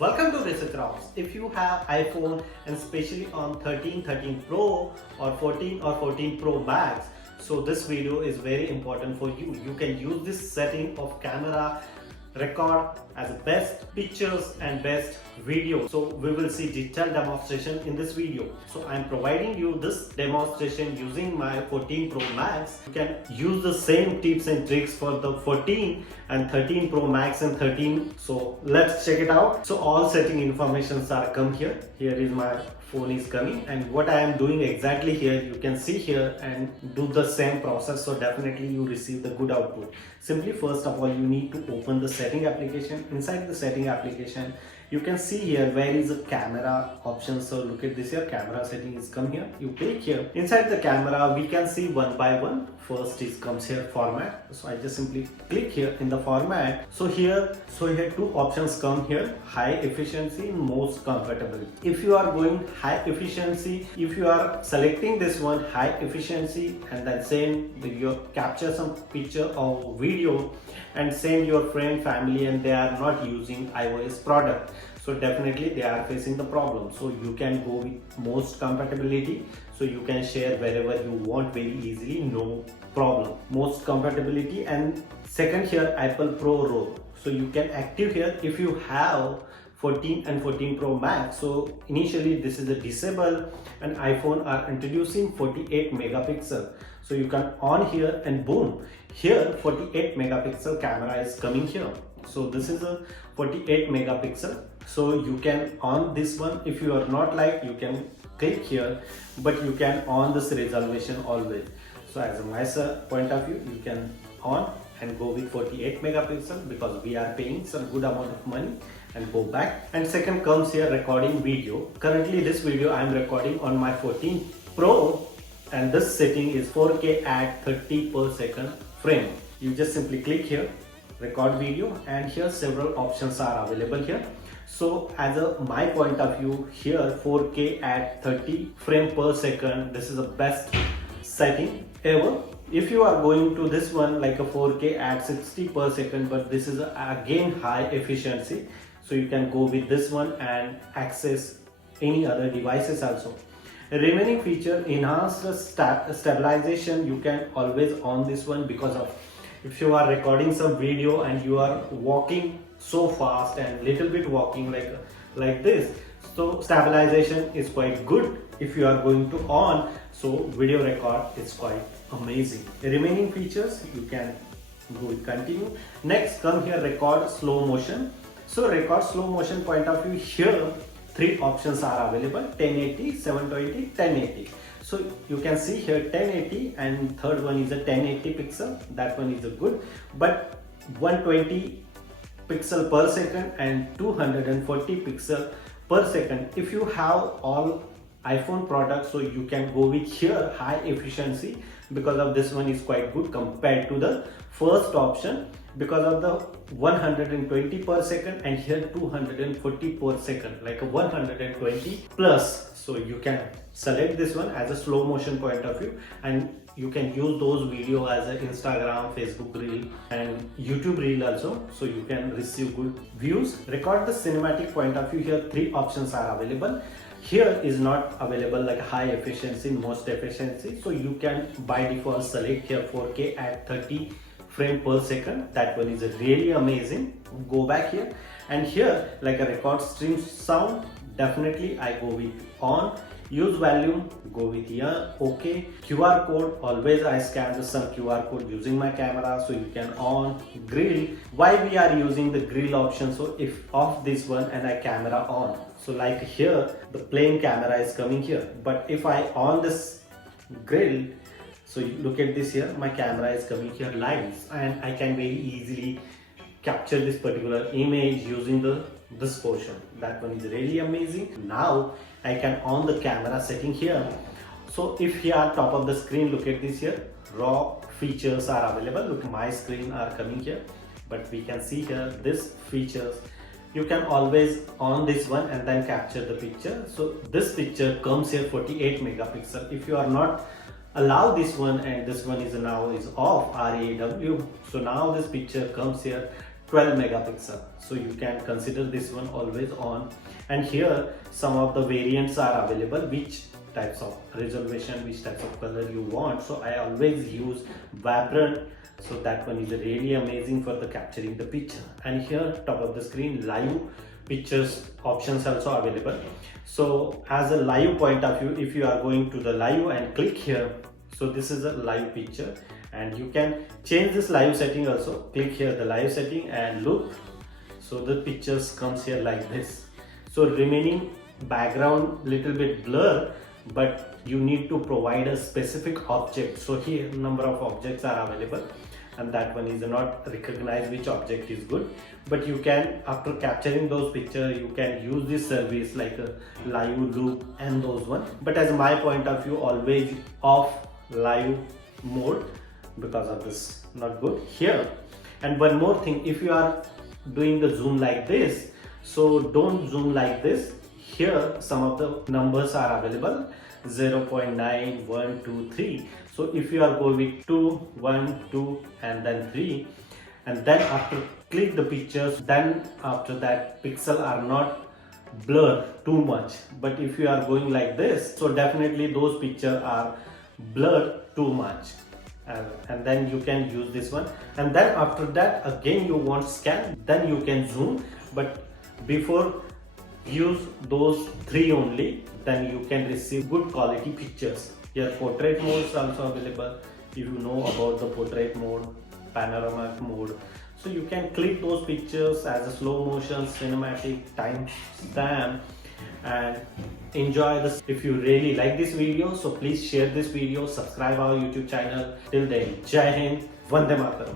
Welcome to Research Rounds. If you have iPhone and especially on 13, 13 Pro or 14 or 14 Pro Max, so this video is very important for you. You can use this setting of camera record as best pictures and best video. So we will see detailed demonstration in this video. So I'm providing you this demonstration using my 14 Pro Max. You can use the same tips and tricks for the 14 and 13 Pro Max and 13. So let's check it out. So all setting informations are come here. Here is my phone is coming, and what I am doing exactly here, you can see here and do the same process. So definitely you receive the good output. Simply first of all, you need to open the setting application. Inside the setting application, you can see here where is the camera option. So look at this here, camera setting is come here. You click here. Inside the camera, we can see one by one. First is comes here format. So I just simply click here in the format. So here two options come here: high efficiency, most comfortable. If you are going high efficiency, if you are selecting this one high efficiency and then send you capture some picture or video and send your friend, family, and they are not using iOS product, so definitely they are facing the problem. So you can go with most compatibility, so you can share wherever you want very easily, no problem. Most compatibility. And second here, Apple Pro RAW, so you can active here if you have 14 and 14 Pro Max. So initially this is a disable, and iPhone are introducing 48 megapixel. So you can on here and boom, here 48 megapixel camera is coming here. So this is a 48 megapixel. So you can on this one. If you are not like, you can click here, but you can on this resolution always. So as a my point of view, you can on and go with 48 megapixel because we are paying some good amount of money, and go back. And second comes here recording video. Currently this video I am recording on my 14 Pro, and this setting is 4K at 30 per second frame. You just simply click here record video, and here several options are available here. So as a my point of view here, 4K at 30 frame per second, this is the best setting ever. If you are going to this one like a 4K at 60 per second, but this is again high efficiency, so you can go with this one and access any other devices also. Remaining feature, enhanced stabilization, you can always on this one, because of if you are recording some video and you are walking so fast and little bit walking like this, so stabilization is quite good if you are going to on. So video record is quite amazing. The remaining features you can go with continue. Next come here record slow motion. So record slow motion point of view, here three options are available: 1080, 720, 1080. So you can see here 1080, and third one is a 1080 pixel. That one is a good, but 120 pixel per second and 240 pixel per second. If you have all iPhone products, so you can go with here high efficiency, because of this one is quite good compared to the first option, because of the 120 per second and here 240 per second, like a 120 plus. So you can select this one as a slow motion point of view, and you can use those video as a Instagram, Facebook reel and YouTube reel also, so you can receive good views. Record the cinematic point of view, here three options are available. Here is not available like high efficiency, most efficiency, so you can by default select here 4K at 30 frame per second. That one is really amazing. Go back here, and here like a record stream sound, definitely I go with on. Use volume, go with here, okay. QR code, always I scan some QR code using my camera, so you can on. Grill, why we are using the grill option? So if off this one and I camera on, so like here the plain camera is coming here, but if I on this grill, so you look at this here, my camera is coming here live, and I can very easily capture this particular image using this portion. That one is really amazing. Now I can on the camera setting here. So if here top of the screen, look at this here, raw features are available. Look, my screen are coming here, but we can see here this features. You can always on this one and then capture the picture. So this picture comes here 48 megapixel. If you are not allow this one, and this one is now is off, RAW, so now this picture comes here 12 megapixel, so you can consider this one always on. And here some of the variants are available, which types of resolution, which types of color you want. So I always use vibrant, so that one is really amazing for the capturing the picture. And here top of the screen, live pictures options also available. So as a live point of view, if you are going to the live and click here, so this is a live picture, and you can change this live setting also. Click here the live setting and look, so the pictures comes here like this. So remaining background little bit blur, but you need to provide a specific object. So here number of objects are available, and that one is not recognized which object is good. But you can, after capturing those pictures, you can use this service like a live loop and those one. But as my point of view, always off live mode, because of this not good here. And one more thing, if you are doing the zoom like this, so don't zoom like this. Here some of the numbers are available, 0.9, 1, 2, 3. So if you are going with 2, 1, 2 and then 3, and then after click the pictures, then after that pixel are not blur too much. But if you are going like this, so definitely those pictures are blurred too much. And then you can use this one. And then after that again you want scan, then you can zoom. But before use those 3 only, then you can receive good quality pictures. Here portrait mode is also available, if you know about the portrait mode, panoramic mode. So you can click those pictures as a slow motion, cinematic, time stamp, and enjoy this. If you really like this video, so please share this video, subscribe our YouTube channel. Till then, Jai Hind, Vande Mataram.